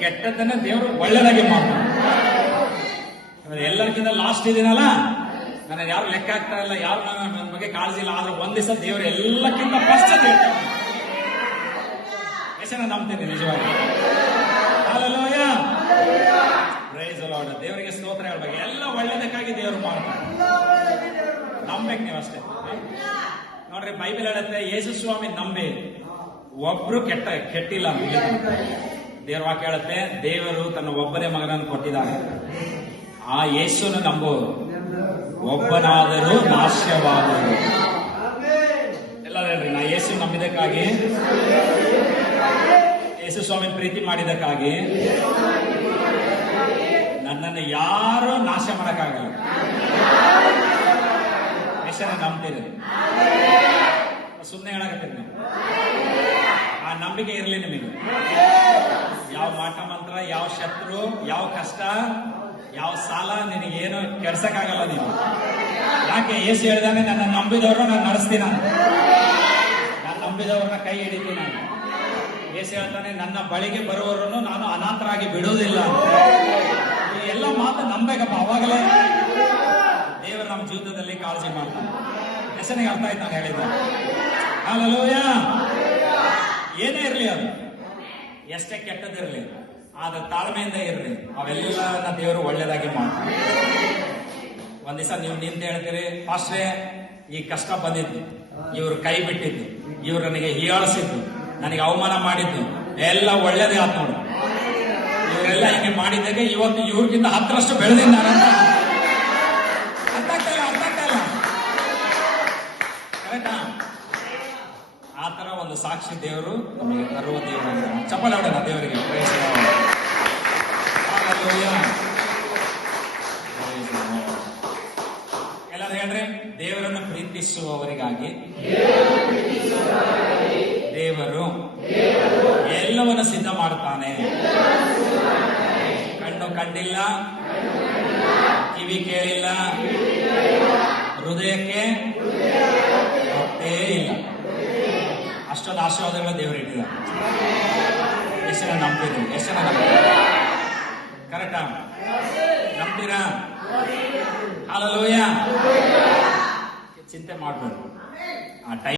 ಕೆಟ್ಟದನ್ನ ದೇವರು ಒಳ್ಳೆದಾಗಿ ಮಾಡ್ತಾನೆ. ಎಲ್ಲರಿಗಿಂತ ಲಾಸ್ಟ್ ಇದೀನಲ್ಲ, ನನ್ನ ಯಾರು ಲೆಕ್ಕ ಆಗ್ತಾ ಇಲ್ಲ, ಯಾರು ನನ್ನ ಬಗ್ಗೆ ಕಾಳಜಿ ಇಲ್ಲ. ಆದ್ರೆ ಒಂದ್ ದಿವಸ ದೇವರು ಎಲ್ಲಕ್ಕಿಂತ ಫಸ್ಟ್ ಹೇಳ್ತಾನೆ. ಎಷ್ಟು ನಾನು ನಂಬ್ತೀನಿ ನಿಜವಾಗಿ. Hallelujah, praise the Lord. ದೇವರಿಗೆ ಸ್ತೋತ್ರ ಹೇಳ್ಬೇಕು. ಎಲ್ಲ ಒಳ್ಳೆದಕ್ಕಾಗಿ ದೇವರು ಮಾಡ್ತಾರೆ. ನಂಬೇಕು ನೀವು ಅಷ್ಟೇ. ನೋಡ್ರಿ, ಬೈಬಲ್ ಹೇಳುತ್ತೆ ಯೇಸು ಸ್ವಾಮಿ ನಂಬಿ ಒಬ್ರು ಕೆಟ್ಟಿಲ್ಲ ಅಂತ. ದೇವ್ರ ವಾಕ್ಯ ಹೇಳುತ್ತೆ, ದೇವರು ತನ್ನ ಒಬ್ಬನೇ ಮಗನನ್ನು ಕೊಟ್ಟಿದ್ದಾನೆ. ಆ ಯೇಸುವನ್ನು ನಂಬುವರು ಒಬ್ಬನಾದರೂ ನಾಶವಾದರು. ಎಲ್ಲರೂ ಹೇಳ್ರಿ, ನಾ ಯೇಸು ನಂಬಿದಕ್ಕಾಗಿ, ಯೇಸು ಸ್ವಾಮಿ ಪ್ರೀತಿ ಮಾಡಿದಕ್ಕಾಗಿ ನನ್ನನ್ನು ಯಾರು ನಾಶ ಮಾಡಕ್ಕಾಗಲ್ಲ. ಯೇಸನ್ನ ನಂಬ್ತೀರಿ, ಸುಮ್ಮನೆ ಹೇಳಕತ್ತೀರಿ ನೀವು. ಆ ನಂಬಿಕೆ ಇರಲಿ ನಿಮಗೆ. ಯಾವ ಮಾಟ ಮಂತ್ರ, ಯಾವ ಶತ್ರು, ಯಾವ ಕಷ್ಟ, ಯಾವ ಸಾಲ ನಿನಗೇನು ಕೆಡ್ಸಕ್ಕಾಗಲ್ಲ. ನೀವು ಯಾಕೆ ಯೇಸು ಹೇಳಿದಾನೆ, ನನ್ನ ನಂಬಿದವ್ರನ್ನ ನಾನು ನಡೆಸ್ತೀನಿ, ನಾನು ನಂಬಿದವ್ರನ್ನ ಕೈ ಹಿಡಿತೀನಿ. ಯೇಸು ಹೇಳ್ತಾನೆ, ನನ್ನ ಬಳಿಗೆ ಬರುವವರನ್ನು ನಾನು ಅನಾಥರಾಗಿ ಬಿಡುವುದಿಲ್ಲ. ಈ ಎಲ್ಲ ಮಾತು ನಂಬೇಕಪ್ಪ. ಅವಾಗಲೇ ದೇವರು ನಮ್ಮ ಜೀವಿತದಲ್ಲಿ ಕಾಳಜಿ ಮಾಡ್ತಾನೆ. ಹೆಸನಿಗೆ ಅರ್ಥ ಆಯ್ತು ನಾನು ಹೇಳಿದ್ದೆ. ಹಲ್ಲೆಲೂಯಾ. ಏನೇ ಇರಲಿ, ಅದು ಎಷ್ಟೇ ಕೆಟ್ಟದಿರಲಿ, ಆದ್ರೆ ತಾಳ್ಮೆಯಿಂದ ಇರ್ರಿ. ಅವೆಲ್ಲವನ್ನ ದೇವರು ಒಳ್ಳೇದಾಗಿ ಮಾಡ್ತಾರೆ. ಒಂದ್ ದಿವಸ ನೀವು ನಿಂತು ಹೇಳ್ತೀರಿ, ಪಾಸ್ಟ್ರೇ ಈ ಕಷ್ಟ ಬಂದಿದ್ದು, ಇವ್ರು ಕೈ ಬಿಟ್ಟಿದ್ದು, ಇವ್ರು ನನಗೆ ಹೀಯಾಳಿಸಿದ್ದು, ನನಗೆ ಅವಮಾನ ಮಾಡಿದ್ದು ಎಲ್ಲ ಒಳ್ಳೇದೇ ಆತ್ ನೋಡಿ. ಇವರೆಲ್ಲ ಹಿಂಗೆ ಮಾಡಿದ್ದಾಗ ಇವತ್ತು ಇವ್ರಿಗಿಂತ 10ರಷ್ಟು ಬೆಳೆದಿದ್ದು ನಾನು. ಅರ್ಥ ಆಗ್ತಾ ಇಲ್ಲ ಕರೆಕ್ಟಾ? ಆ ತರ ಒಂದು ಸಾಕ್ಷಿ ದೇವರು ನಮಗೆ ತರುವ ದೇವರು. ಚಪ್ಪಲ ಹೊಡೆದ ದೇವರಿಗೆ. ಎಲ್ಲರೂ ಹೇಳ್ರೆ, ದೇವರನ್ನು ಪ್ರೀತಿಸುವವರಿಗಾಗಿ ದೇವರು ಎಲ್ಲವನ್ನು ಸಿದ್ಧ ಮಾಡುತ್ತಾನೆ. ಕಣ್ಣು ಕಂಡಿಲ್ಲ, ಕಿವಿ ಕೇಳಿಲ್ಲ, ಹೃದಯಕ್ಕೆ ಗೊತ್ತೇ ಇಲ್ಲ. ಅಷ್ಟೊಂದು ಆಶೀರ್ವಾದಗಳು ದೇವರು ಇಟ್ಟಿದ್ದಾರೆ. ಎಷ್ಟು ಜನ ನಂಬ್ತಿದ್ರು? ಎಷ್ಟು ಜನ ಕರೆಕ್ಟಾ? ನಂಬ್ತೀರಾ? ಹಲ್ಲೆಲೂಯಾ. ಚಿಂತೆ ಮಾಡ್ಬೇಕು. ಆ ಟೈಮ್